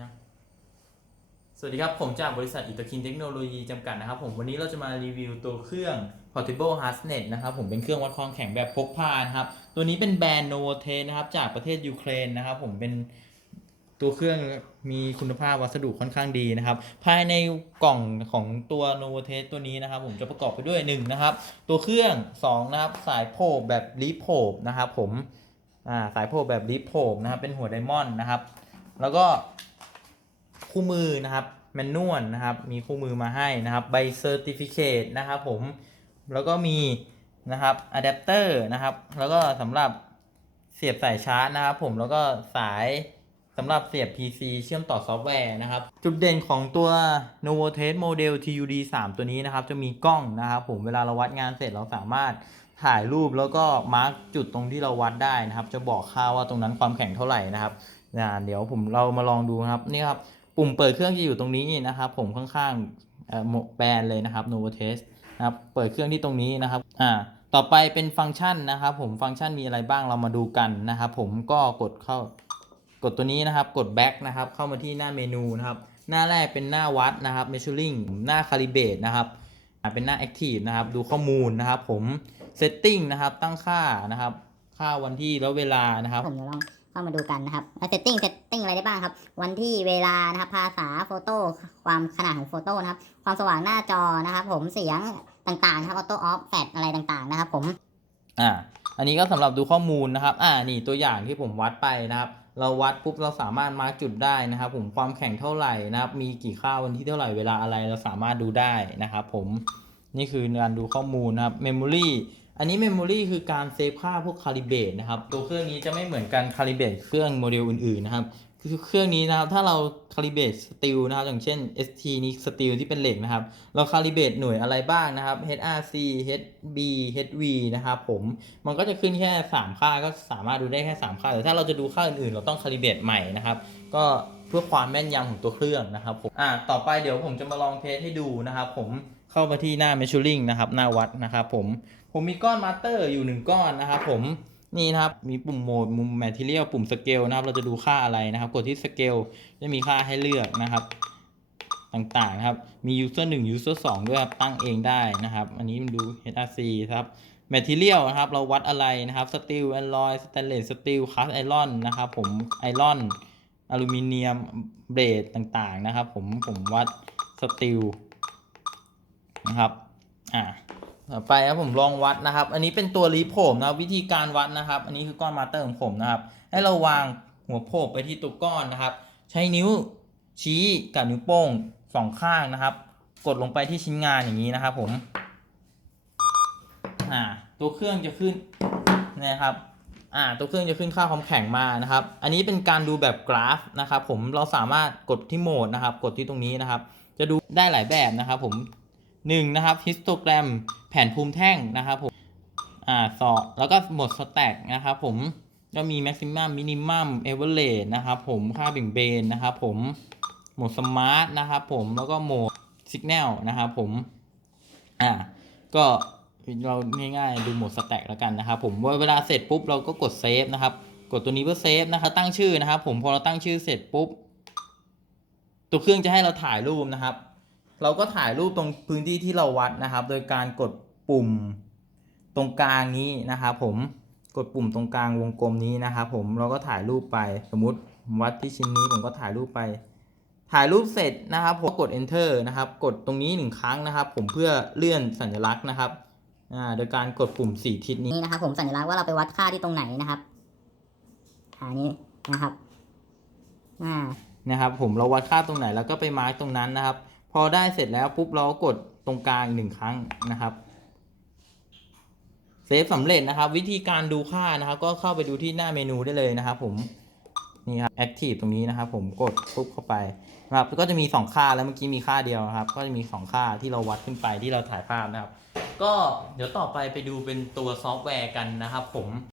ยังสวัสดีครับ ผมจากบริษัทอิตาคินเทคโนโลยีจำกัดนะครับผมวันนี้เราจะมารีวิวตัวเครื่อง Portable Hardnet นะครับผมเป็นเครื่องวัดความแข็งแบบพกพานะครับ ตัวนี้เป็นแบรนด์ Novotel นะครับจากประเทศยูเครนนะครับผมเป็นตัวเครื่องมีคุณภาพวัสดุค่อนข้างดีนะครับ ภายในกล่องของตัว Novotel ตัวนี้นะครับ ผมจะประกอบไปด้วยหนึ่งนะครับ ตัวเครื่องสองนะครับสายโพบแบบรีโพบนะครับผมอ่าสายโพบแบบรีโพบนะครับเป็นหัวไดมอนด์นะครับ แล้วก็ คู่มือนะครับแมนนวลนะครับมีคู่มือมาให้นะครับใบเซอร์ติฟิเคตนะครับผมแล้วก็มีนะครับอะแดปเตอร์นะครับแล้วก็สำหรับเสียบสายชาร์จนะครับผมแล้วก็สายสำหรับเสียบ PC เชื่อมต่อซอฟต์แวร์นะครับ จุดเด่นของตัว Novotel Model TUD 3 ตัวนี้นะครับ จะมีกล้องนะครับผมเวลาเราวัดงานเสร็จเราสามารถถ่ายรูปแล้วก็มาร์กจุดตรงที่เราวัดได้นะครับ จะบอกค่าว่าตรงนั้นความแข็งเท่าไหร่นะครับเดี๋ยวผมเรามาลองดูครับนี่ครับ ปุ่มเปิดเครื่องจะอยู่ตรงนี้นะครับ ผมข้างๆเอ่อแบรนด์เลยนะครับ Novotes นะครับเปิดเครื่องที่ตรงนี้นะครับอ่าต่อไปเป็นฟังก์ชันนะครับ ผมฟังก์ชันมีอะไรบ้างเรามาดูกันนะครับ ผมก็กดเข้ากดตัวนี้นะครับ กด back นะครับ เข้ามาที่หน้าเมนูนะครับ หน้าแรกเป็นหน้าวัดนะครับ measuring หน้า calibrate นะครับเป็นหน้า active นะครับ ดูข้อมูลนะครับ ผม setting นะครับ ตั้งค่านะครับ ค่าวันที่แล้วเวลานะครับผมจะลอง เข้ามาดูกันนะครับเซตติ้งเซตติ้งอะไรได้บ้างครับ วันที่เวลานะครับ ภาษาโฟโต้ ความขนาดของโฟโต้นะครับ ความสว่างหน้าจอนะครับ ผม เสียงต่างๆครับออโต้ออฟแฟลชอะไรต่างๆ นะครับ ผม อ่า อันนี้ก็สำหรับดูข้อมูลนะครับ อ่า นี่ตัวอย่างที่ผมวัดไปนะครับ เราวัดปุ๊บเราสามารถมาร์กจุดได้นะครับ ผม ความแข็งเท่าไหร่นะครับ มีกี่ค่าวันที่เท่าไหร่ เวลาอะไร เราสามารถดูได้นะครับ ผม นี่คือการดูข้อมูลนะครับ Memory อันนี้ Memory คือการเซฟค่าพวก Calibrate นะครับ ตัวเครื่องนี้จะไม่เหมือนกัน Calibrate เครื่องโมเดลอื่นๆนะครับ คือเครื่องนี้นะครับถ้าเรา calibrate steel นะครับ อย่างเช่น ST นี้ steel ที่เป็นเหล็กนะครับ เรา calibrate หน่วยอะไรบ้างนะครับ HRC HB HV นะครับผม มันก็จะขึ้นแค่ 3 ค่าก็สามารถดูได้แค่ 3 ค่า แต่ถ้าเราจะดูค่าอื่นๆ เราต้อง calibrate ใหม่นะครับ ก็เพื่อความแม่นยำของตัวเครื่องนะครับผม อ่า ต่อไปเดี๋ยวผมจะมาลองเทสให้ดูนะครับผม เข้ามาที่หน้า measuring นะครับ หน้าวัดนะครับ ผม ผมมีก้อนมาสเตอร์อยู่หนึ่งก้อนนะครับ ผม นี่นะครับ มีปุ่มโหมดมุม material ปุ่ม scale นะครับ เราจะดูค่าอะไรนะครับ กดที่ scale จะมีค่าให้เลือกนะครับ ต่างๆนะครับ มี user 1 user 2 ด้วยครับ ตั้งเองได้นะครับ อันนี้มันดู HRC ครับ material นะครับ เราวัดอะไรนะครับ steel alloy stainless steel cast iron นะครับ ผม iron อลูมิเนียมเบรดต่างๆนะครับ ผมผมวัด steel นะครับ อ่าต่อไปครับผมลองวัดนะครับ อันนี้เป็นตัวรีโผมนะวิธีการวัดนะครับ อันนี้คือก้อนมาเตอร์ของผมนะครับ ให้เราวางหัวโผไปที่ตัวก้อนนะครับ ใช้นิ้วชี้กับนิ้วโป้งสองข้างนะครับ กดลงไปที่ชิ้นงานอย่างนี้นะครับ ผม อ่า ตัวเครื่องจะขึ้นนะครับ อ่า ตัวเครื่องจะขึ้นค่าความแข็งมานะครับ อันนี้เป็นการดูแบบกราฟนะครับ ผมเราสามารถกดที่โหมดนะครับ กดที่ตรงนี้นะครับ จะดูได้หลายแบบนะครับ ผม หนึ่งนะครับฮิสโตแกรมแผ่นภูมิแท่งนะครับผมอ่าสองแล้วก็โหมดสแต็กนะครับผมก็มีแม็กซิมัมมินิมัมเอเวอเรจนะครับผมค่าเบี่ยงเบนนะครับผมโหมดสมาร์ทนะครับผมแล้วก็โหมดสัญญาณนะครับผมอ่าก็เราง่ายๆดูโหมดสแต็กแล้วกันนะครับผมเวลาเสร็จปุ๊บเราก็กดเซฟนะครับกดตัวนี้เพื่อเซฟนะครับตั้งชื่อนะครับผมพอเราตั้งชื่อเสร็จปุ๊บ ตัวเครื่องจะให้เราถ่ายรูปนะครับ เราก็ถ่ายรูปตรงพื้นที่ที่เราวัดนะครับ โดยการกดปุ่มตรงกลางนี้นะครับผมกดปุ่มตรงกลางวงกลมนี้นะครับผมเราก็ถ่ายรูปไปสมมุติผมวัดที่ชิ้นนี้ผมก็ถ่ายรูปไป ถ่ายรูปเสร็จนะครับผมกด enter นะครับ กดตรงนี้หนึ่งครั้งนะครับ ผมเพื่อเลื่อนสัญลักษณ์นะครับอ่าโดยการกดปุ่มสี่ทิศนี้นี่นะครับ ผมสัญลักษณ์ว่าเราไปวัดค่าที่ตรงไหนนะครับอันนี้นะครับอ่านะครับ ผมเราวัดค่าตรงไหนแล้วก็ไปมาร์กตรงนั้นนะครับ พอได้เสร็จแล้วปุ๊บเราก็กดตรงกลางอีกหนึ่งครั้งนะครับเซฟสำเร็จนะครับ วิธีการดูค่านะครับ ก็เข้าไปดูที่หน้าเมนูได้เลยนะครับผมนี่ครับ active ตรงนี้นะครับผมกดปุ๊บเข้าไปนะครับก็จะมี 2 ค่าแล้วเมื่อกี้มีค่าเดียวครับ ก็จะมี 2 ค่าที่เราวัดขึ้นไปที่เราถ่ายภาพนะครับ ก็เดี๋ยวต่อไปไปดูเป็นตัวซอฟต์แวร์กันนะครับผม